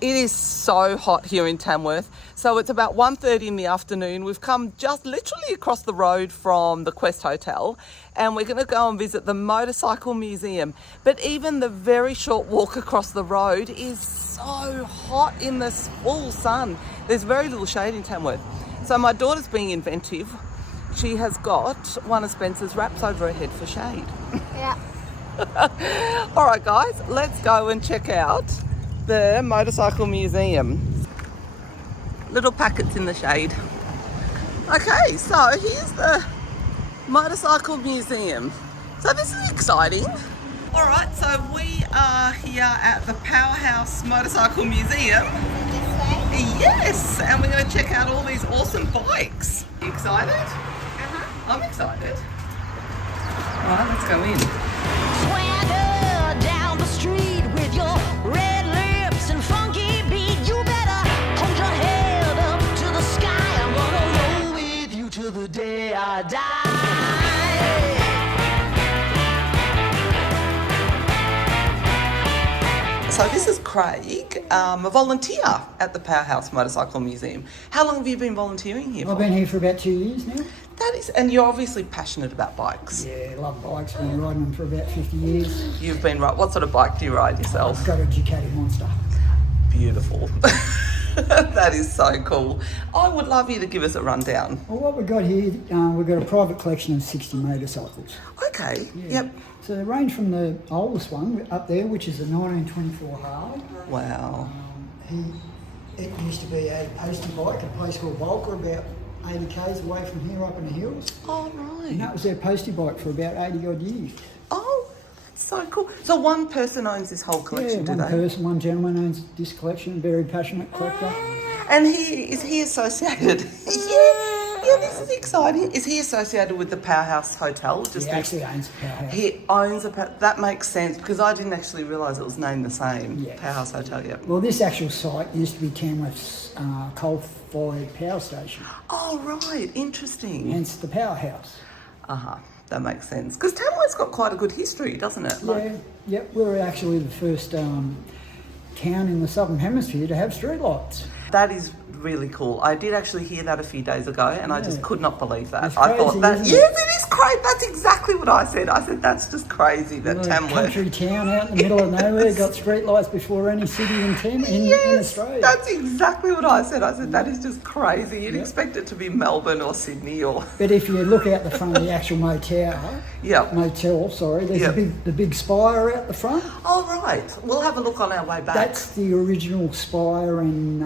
It is so hot here in Tamworth. So it's about 1:30 in the afternoon. We've come just literally across the road from the Quest Hotel and we're going to go and visit the Motorcycle Museum. But even the very short walk across the road is so hot in the full sun. There's very little shade in Tamworth. So my daughter's being inventive. She has got one of Spencer's wraps over her head for shade. Yeah. All right, guys, let's go and check out the Motorcycle Museum. Little packets in the shade. Okay, so here's the Motorcycle Museum. So this is exciting. All right, so we are here at the Powerhouse Motorcycle Museum. Yes, and we're going to check out all these awesome bikes. You excited? Uh-huh. I'm excited. All right, let's go in. Swagger down the street with your red lips and funky beat. You better hold your head up to the sky. I'm gonna roll with you till the day I die. So this is Craig, a volunteer at the Powerhouse Motorcycle Museum. How long have you been volunteering here for? I've been here for about 2 years now. That is, and you're obviously passionate about bikes. Yeah, love bikes. Been riding them for about 50 years. You've been right. What sort of bike do you ride yourself? I've got a Ducati Monster. Beautiful. That is so cool. I would love you to give us a rundown. Well, what we've got here, we've got a private collection of 60 motorcycles. Okay. Yeah. Yep. So they range from the oldest one up there, which is a 1924 Harley. Wow. It used to be a postal bike, a place called Volker, about 80 k's away from here up in the hills. Oh, right. And that was their postie bike for about 80 odd years. Oh, that's so cool. So one person owns this whole collection, Yeah, do one they? person, one gentleman owns this collection, very passionate collector. And is he associated? Yeah, this is exciting. Is he associated with the Powerhouse Hotel? He actually owns the Powerhouse. He owns that makes sense because I didn't actually realise it was named the same. Yeah. Powerhouse Hotel, yeah. Well, this actual site used to be Tamworth's coal-fired power station. Oh, right. Interesting. Hence the Powerhouse. Uh-huh. That makes sense. Because Tamworth's got quite a good history, doesn't it? Yeah, yep. We were actually the first town in the Southern Hemisphere to have streetlights. That is really cool. I did actually hear that a few days ago and I just could not believe that. It's I thought crazy, that, isn't it? yes, it is crazy. That's exactly what I said. I said, that's just crazy that We're a Tamworth... country town out in the middle of nowhere got streetlights before any city in Australia. That's exactly what I said. I said, that is just crazy. You'd expect it to be Melbourne or Sydney or... But if you look out the front of the actual motel, there's the big spire out the front. Oh, right. We'll have a look on our way back. That's the original spire and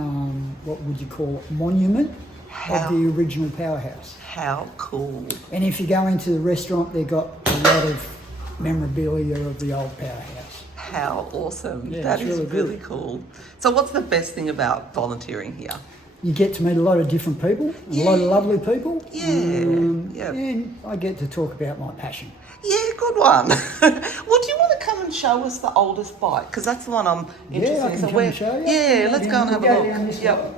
what would you call it, monument of the original Powerhouse. How cool. And if you go into the restaurant, they've got a lot of memorabilia of the old Powerhouse. How awesome. Yeah, that is really really good. cool. So what's the best thing about volunteering here? You get to meet a lot of different people, a lot of lovely people. Yeah. And I get to talk about my passion. Yeah, good one. Well, do you want to come and show us the oldest bike? Because that's the one I'm interested Yeah, I in. can come and show you. Yeah, let's go and have a We'll go down look. this way.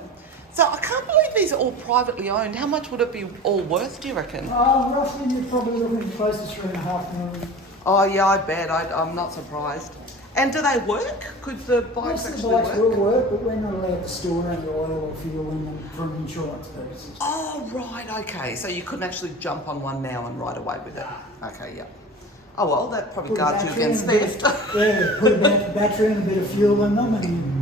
So I can't believe these are all privately owned. How much would it be all worth, do you reckon? Roughly, you're probably looking close to $3.5 million. Oh, yeah, I bet. I'm not surprised. And do they work? Could the bikes Most of the actually bikes will work? work, but we're not allowed to store any oil or fuel in them from insurance purposes. Oh, right, okay. So you couldn't actually jump on one now and ride away with it? Okay, yeah. Oh, well, that probably Put a guards you battery against in a bit- theft. Yeah, put a battery and a bit of fuel in them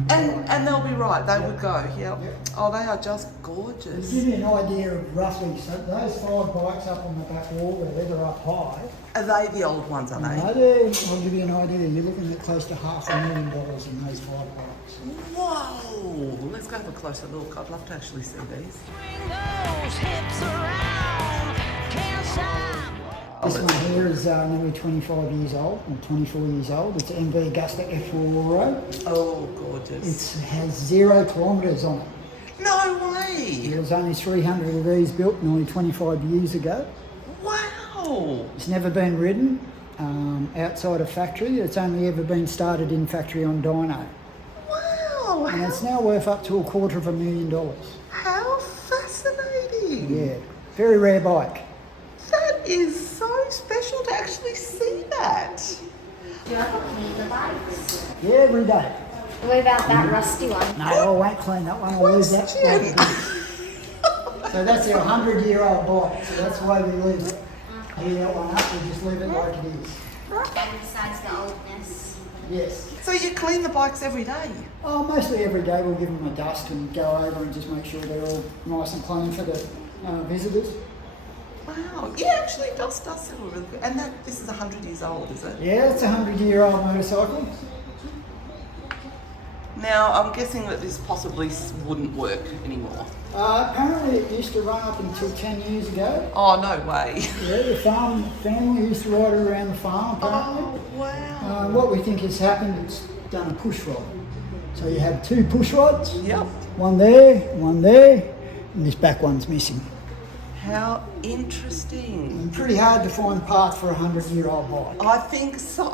And they'll be right, they would go, yeah. Oh, they are just gorgeous. To give you an idea of roughly, so those 5 bikes up on the back wall there, they're up high. Are they the old ones, are they? I'll give you an idea, you're looking at close to $500,000 in those 5 bikes. Whoa! Let's go have a closer look. I'd love to actually see these. Swing those hips around, can't stop. This one here is nearly 25 years old, or 24 years old. It's an MV Augusta F4 Oh, gorgeous. It has 0 kilometres on it. No way! There was only 300 of these built nearly 25 years ago. Wow! It's never been ridden outside of factory. It's only ever been started in factory on dyno. Wow! And it's now worth up to $250,000. How fascinating! Yeah, very rare bike. That is so special to actually see that. Do you ever clean the bikes? Yeah, every day. What about that rusty one? No, I won't clean that one. I'll lose that. So that's our 100-year-old bike. So that's why we leave it. Heat that one up, we just leave it like it is. And besides the oldness. Yes. So you clean the bikes every day? Oh, mostly every day we'll give them a dust and go over and just make sure they're all nice and clean for the visitors. Wow. Yeah, actually it does settle really good. And this is 100 years old, is it? Yeah, it's a 100-year-old motorcycle. Now, I'm guessing that this possibly wouldn't work anymore. Apparently it used to run up until 10 years ago. Oh, no way. Yeah, the family used to ride it around the farm apparently. Oh, wow. What we think has happened, it's done a push rod. So you have 2 push rods. Yep. One there, and this back one's missing. How interesting. And pretty hard to find parts for a 100-year-old bike. I think so.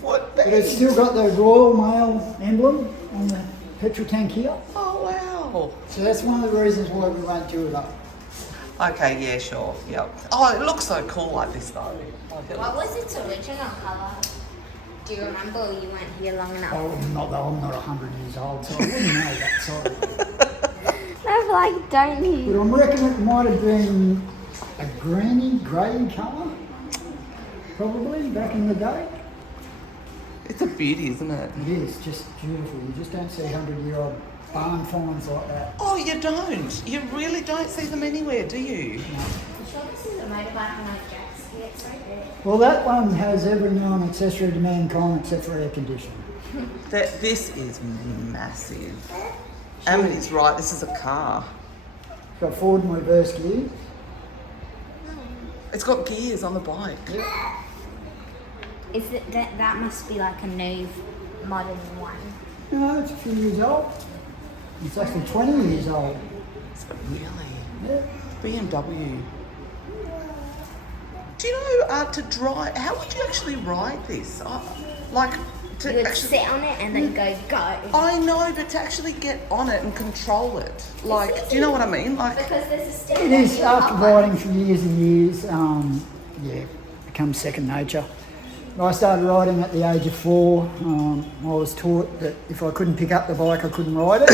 What? But it's still got the Royal Mail emblem on the petrol tank here. Oh, wow. So that's one of the reasons why we won't do it up. Okay, yeah, sure. Yep. Oh, it looks so cool like this though. What was its original colour? Do you remember, or you weren't here long enough? Oh, I'm not 100 years old, so I wouldn't know that, sorry. I'm like, don't But you? I reckon it might have been a greeny, grey colour, probably, back in the day. It's a beauty, isn't it? It is, just beautiful. You just don't see 100-year-old barn finds like that. Oh, you don't? You really don't see them anywhere, do you? I'm sure this is a motorbike and like Jack's here. It's so good. Well, that one has every known accessory to mankind except for air conditioning. This is massive. And it's right, this is a car. It's got forward and reverse gears. It's got gears on the bike. Is it that must be like a new modern one? No, it's a few years old. It's actually 20 years old. Is it really? Yeah. BMW. Do you know to drive? How would you actually ride this? Like to You would actually. sit on it and then go. I know, but to actually get on it and control it, like, do you know what I mean? Like, Because there's a stick. It is, after riding for years and years, becomes second nature. I started riding at the age of 4. I was taught that if I couldn't pick up the bike, I couldn't ride it.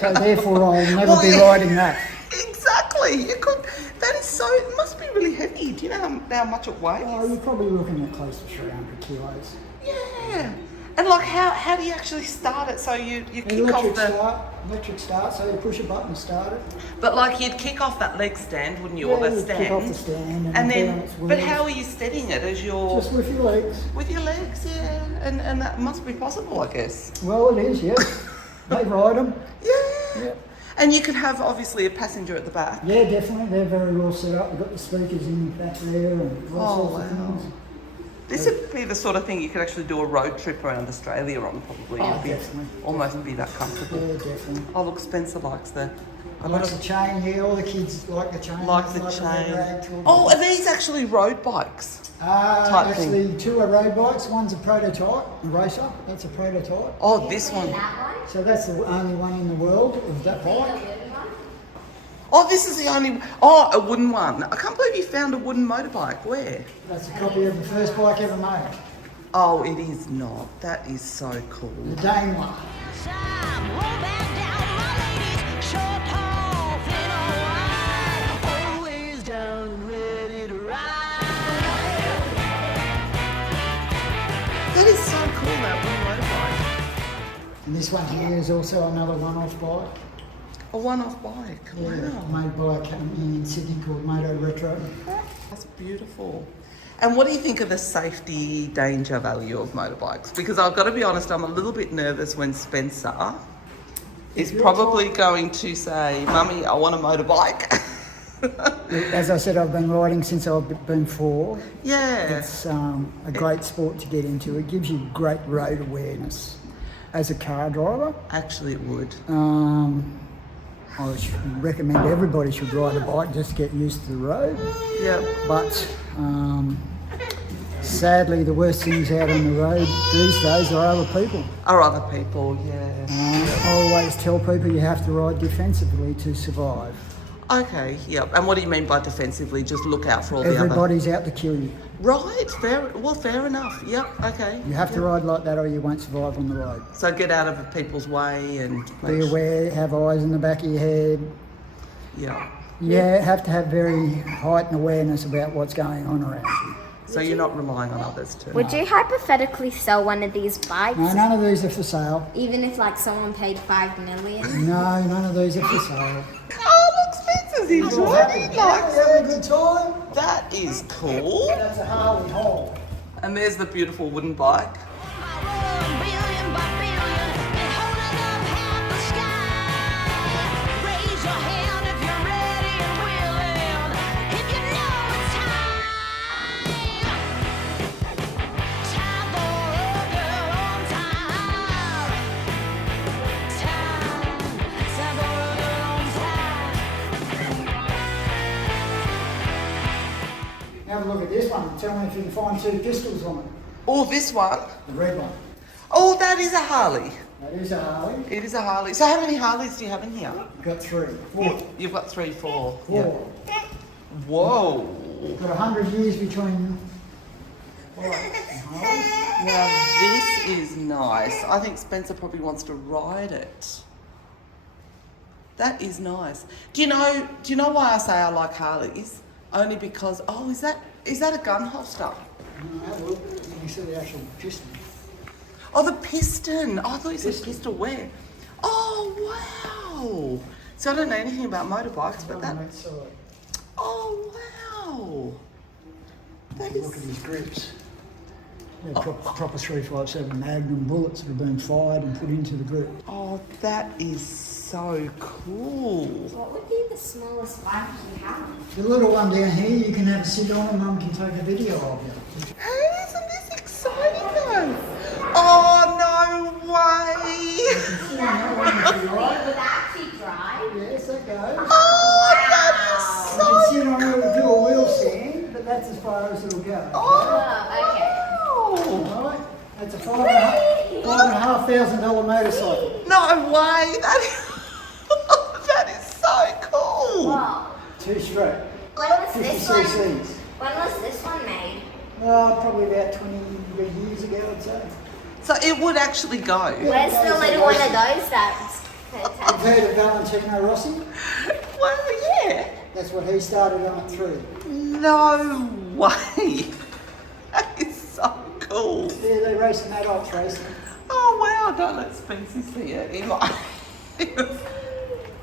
So therefore, I'll never be riding that. Exactly. You could. That is so. It must be really heavy. Do you know how much it weighs? Oh, you're probably looking at close to 300 kilos. Yeah. And like, how do you actually start it? So you kick off the. Electric start, so you push a button to start it. But like, you'd kick off that leg stand, wouldn't you, Yeah, or that you'd stand? kick off the stand and and put then. on its But wheels. how are you steadying it? As your Just with your legs. with your legs, yeah. And that must be possible, I guess. Well, it is, yes. They ride them. Yeah. And you could have obviously a passenger at the back. Yeah, definitely. They're very well set up. We've got the speakers in the back there and all sorts of things. This would be the sort of thing you could actually do a road trip around Australia on, probably. Oh, It'd be definitely. almost be that comfortable. Yeah, definitely. Oh, look, Spencer likes the. I like the chain, yeah, all the kids like the chain. Like the a chain. rag tool. Oh, are these actually road bikes? type thing? Actually, 2 are road bikes. One's a prototype, a racer. That's a prototype. Oh, this one. So that's the only one in the world of that bike. Oh, this is the only. Oh, a wooden one. I can't believe you found a wooden motorbike. Where? That's a copy of the first bike ever made. Oh, it is not. That is so cool. The Dane one. That is so cool, that wooden motorbike. And this one here is also another one-off bike. A one-off bike. Yeah, Wow. made by a company in Sydney called Moto Retro. That's beautiful. And what do you think of the safety danger value of motorbikes? Because I've got to be honest, I'm a little bit nervous when Spencer is probably going to say, Mummy, I want a motorbike. As I said, I've been riding since I've been 4. Yeah. It's a great sport to get into. It gives you great road awareness as a car driver. Actually, it would. I should recommend everybody should ride a bike just to get used to the road. Yeah. But sadly, the worst things out on the road these days are other people. Or other people, yeah. I always tell people you have to ride defensively to survive. Okay, yep. And what do you mean by defensively? Just look out for all the other... Everybody's out to kill you. Right, fair enough. Yep, okay. You have to ride like that or you won't survive on the road. So get out of people's way and... Be aware, have eyes in the back of your head. Yeah. You have to have very heightened awareness about what's going on around you. So you're not relying on others too. Would you hypothetically sell one of these bikes? No, none of these are for sale. Even if like someone paid $5 million? No, none of these are for sale. Oh, look, Spencer's enjoying it. Having a good time. That is cool. That's a Harley Hole. And there's the beautiful wooden bike. Billion by billion, and holding up half the sky. Raise your hand if you're ready and willing. If you know it's time. Time for a girl on time. Time for a girl on time. Have a look at this one. Tell me if you can find two pistols on it. Oh, this one. The red one. Oh, that is a Harley. That is a Harley. It is a Harley. So how many Harleys do you have in here? You've got four. You've got 3, 4. Four. Yeah. Whoa. You've got 100 years between bikes and Harleys. Now this is nice. I think Spencer probably wants to ride it. That is nice. Do you know why I say I like Harleys? Only because is that a gun holster? Have a look. You can see the actual piston. Oh, the piston. Oh, I thought you said pistol where? Oh, wow. So I don't know anything about motorbikes, but that... On that side. Oh, wow. That Look at is... his grips. They're proper 357 magnum bullets that have been fired and put into the grip. Oh, that is so cool. What would be the smallest bike you have? The little one down here, you can have a sit on and Mum can take a video of you. Hey, isn't this exciting though? Oh, no way. Would that actually drive? Yes, that goes. Oh, that You can is sit so on it with a dual wheel stand, but that's as far as it'll go. Oh, okay. cool. Alright, that's a $5,500 motorcycle. No way. That is so cool. Wow. Two stroke. When was 50 this one? cc's. When was this one made? Probably about 20 years ago, I'd say. So it would actually go. Where's the little one of those that? You've heard of Valentino Rossi? Well, yeah. That's what he started on at 3. No way. That is so cool. Yeah, they race in adult racing. Oh wow, don't let Spencer see it.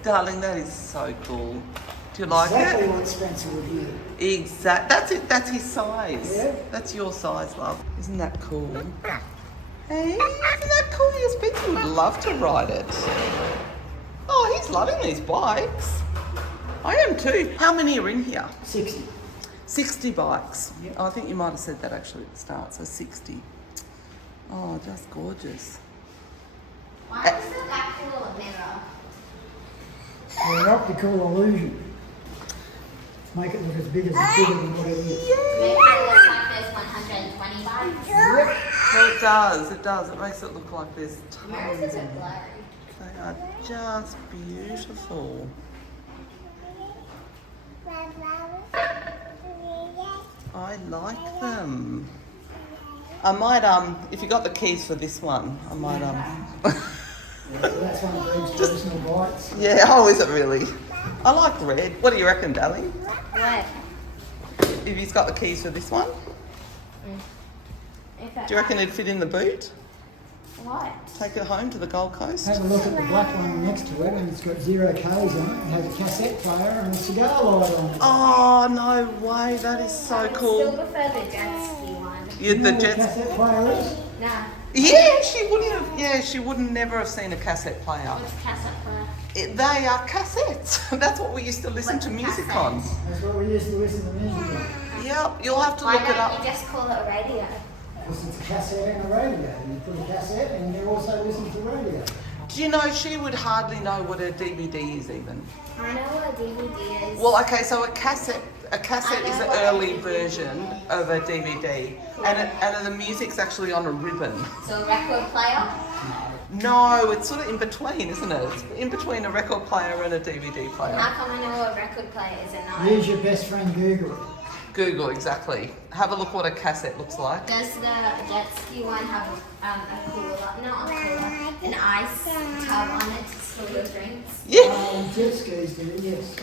Darling, that is so cool. Do you like Exactly it? what Spencer would hear. That's it. That's his size. Yeah. That's your size, love. Isn't that cool? Hey, isn't that cool? Your Spencer would love to ride it. Oh, he's loving these bikes. I am too. How many are in here? 60. 60 bikes. Yep. Oh, I think you might have said that actually at the start. So 60. Oh, just gorgeous. Why is the back wheel a mirror? They're an optical illusion. Make it look as big as it's bigger than what it is. Make it look like there's 120 bikes. Yep. Well, it does. It does. It makes it look like there's Mirrors tons. is a bit blurry. They are just beautiful. I like them. I might if you got the keys for this one, I might Yeah, so that's one of these traditional bikes. Yeah, oh, is it really? I like the red. What do you reckon, darling? What? If he's got the keys for this one, do you reckon it'd fit in the boot? What? Take it home to the Gold Coast? Have a look at the black one next to it, and it's got 0 Ks on it. It has a cassette player and a cigar lighter on it. Oh, no way. That is so I still cool. prefer the jet ski one. Yeah, You know the what a Jets. cassette player is? Nah. Yeah, she wouldn't have. Yeah, she would never have seen a cassette player. What's cassette player? They are cassettes. That's what we used to listen to music on. That's what we used to listen to music on. Yep, you'll have to Why look it don't up. you just call it a radio? Because it's a cassette and a radio. You put a cassette and you also listen to radio. Do you know she would hardly know what a DVD is even? I know what a DVD is. Well, okay, so a cassette is an early version of a DVD, and the music's actually on a ribbon. So a record player? No, No, it's sort of in between, isn't it? It's in between a record player and a DVD player. How come I know a record player is a knife? Use your best friend Google. Google, exactly. Have a look what a cassette looks like. Does the jet ski one have a cooler, not a cooler, an ice tub on it to store your drinks? Yeah. Jet skis did it, yes.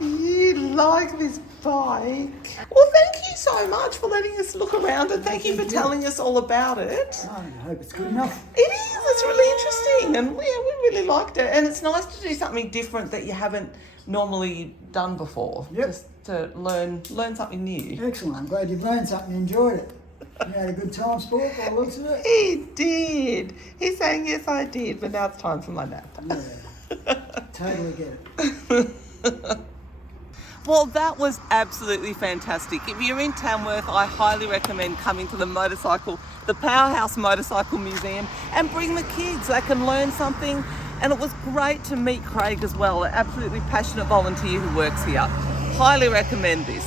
You like this bike? Well, thank you so much for letting us look around and thank you for telling us all about it. I hope it's good enough. It is, it's really interesting and yeah, we really liked it. And it's nice to do something different that you haven't normally done before. Yep. Just to learn something new. Excellent. I'm glad you've learned something and enjoyed it. You had a good time, sport, by the looks of it. He did. He's saying, yes, I did, but now it's time for my nap. Yeah. Totally get it. Well, that was absolutely fantastic. If you're in Tamworth, I highly recommend coming to the Powerhouse Motorcycle Museum and bring the kids. They can learn something. And it was great to meet Craig as well, an absolutely passionate volunteer who works here. Highly recommend this.